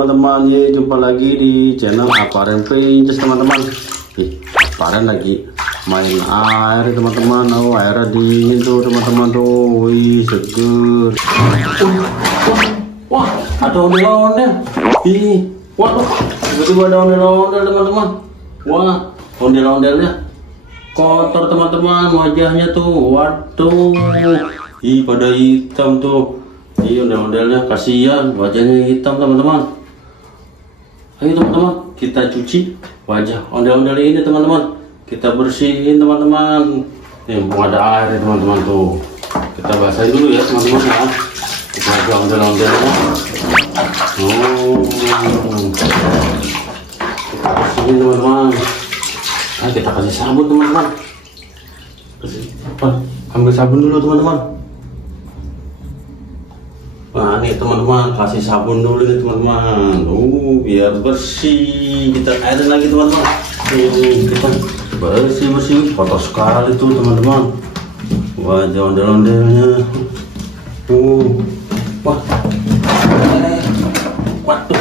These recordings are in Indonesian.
teman-teman, ya jumpa lagi di channel Aparen Princess teman-teman. Aparen lagi main air teman-teman. Oh, airnya dingin tuh teman-teman tuh. Wih, seger. Wah, ada ondel-ondel. Ih, waduh, tiba-tiba ada ondel-ondel teman-teman. Wah, ondel-ondelnya kotor teman-teman, wajahnya tuh. Waduh, ih pada hitam tuh. Iya, ondel-ondelnya kasihan, wajahnya hitam teman-teman. Ayo teman-teman, kita cuci wajah ondel-ondel ini teman-teman. Kita bersihin teman-teman. Nih, mau ada air teman-teman tuh. Kita basahin dulu ya teman-teman ya. Wajah ondel-ondelnya. Kita bersihin teman-teman. Ayo kita kasih sabun teman-teman. Ambil sabun dulu teman-teman. Nah nih teman-teman, kasih sabun dulu nih teman-teman. Biar bersih. Kita airin lagi teman-teman. Kita bersih-bersih. Kotor sekali tuh teman-teman wajah ondel-ondelnya. Wah, waduh,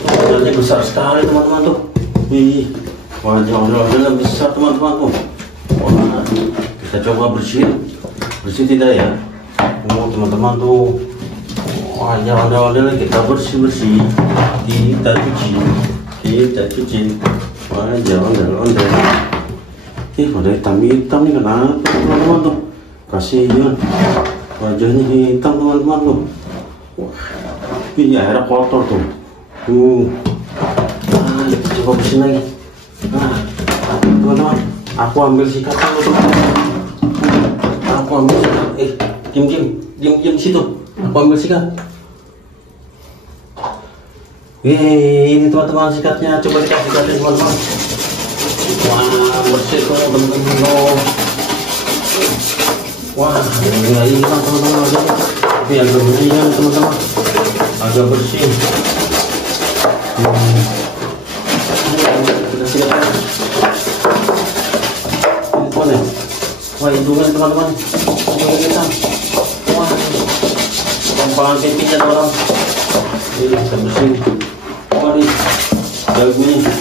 ondel-ondelnya besar sekali teman-teman tuh. Wajah ondel-ondelnya besar teman-teman tuh. Wah, kita coba bersihin. Bersih tidak ya? Teman-teman tuh, wajah ondel-ondel kita bersih-bersih. Kita cuci wajah ondel-ondel. Udah hitam-hitam nih, kenapa teman-teman tuh? Kasihan, wajahnya hitam teman-teman tuh. Wah, airnya kotor tuh. Kita coba bersihin lagi. Teman-teman, aku ambil sikat dulu teman-teman. Aku ambil sikat. Diam situ. Aku ambil sikat. Ini teman-teman sikatnya. Coba kita sikatin teman-teman. Wah, bersih tuh teman-teman. Wah, ini teman-teman aja. Tapi agak bersih ya teman-teman. Agak bersih. Kita sikatin. Ini teman ya. Wah, hidungnya teman-teman. Hidungnya kita. Wah, tampangan pipinya teman-teman. Ini kita bersih. Wah, nih dagunya.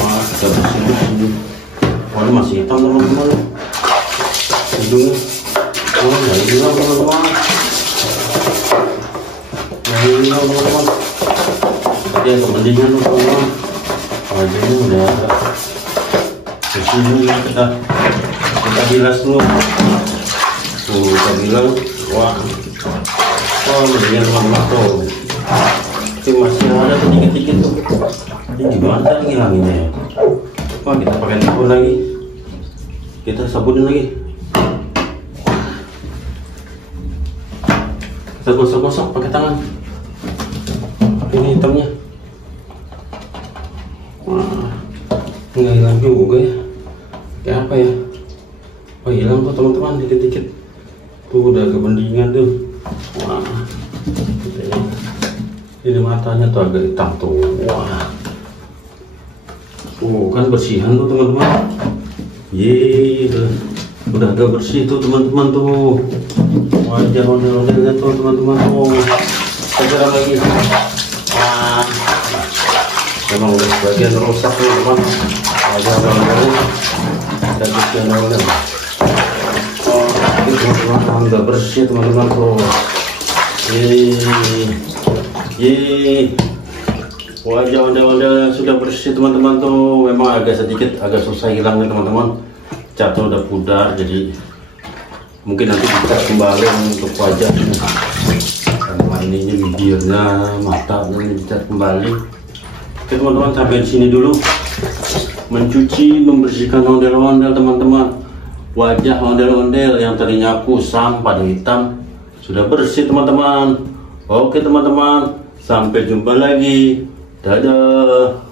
Wah, kita bersih. Wah, ini masih hitam teman-teman. Hidungnya. Wah, nggak hilang teman-teman. Nggak hilang teman-teman. Tadi agak mendingan teman-teman. Wajahnya udah bersih dulu. Kita bilas dulu. Kita bilang, wah, mendingan teman-teman tuh. Tapi masih ada sedikit-sedikit tuh. Ini gimana tadi ngilanginnya ya? Wah, kita pakai sabun lagi. Kita sabunin lagi. Kita gosok-gosok pakai tangan. Ini hitamnya. Wah, nggak hilang juga ya. Kayak apa ya? Oh, hilang tuh teman-teman, dikit-dikit. Tuh udah kebendingan tuh. Wah, ini matanya tuh agak hitam tuh. Wah, kan bersihan tuh teman-teman. Udah agak bersih tuh teman-teman tuh. Wajah ondel-ondelnya tuh teman-teman tuh. Kita lagi. Wah, memang udah sebagian rusak tuh teman. Wajah ondel-ondelnya. Kita bersih ondel-ondel. Ini teman-teman udah bersih teman-teman tuh. Wajah ondel-ondel sudah bersih teman-teman tuh. Memang agak susah hilangnya teman-teman. Catnya udah pudar, jadi mungkin nanti kita kembali untuk wajahnya. Sama ininya, bibirnya, matanya dicat kembali. Oke teman-teman, sampai di sini dulu. Mencuci, membersihkan ondel-ondel teman-teman. Wajah ondel-ondel yang tadinya kusam pada hitam sudah bersih teman-teman. Oke teman-teman, sampai jumpa lagi. Dadah.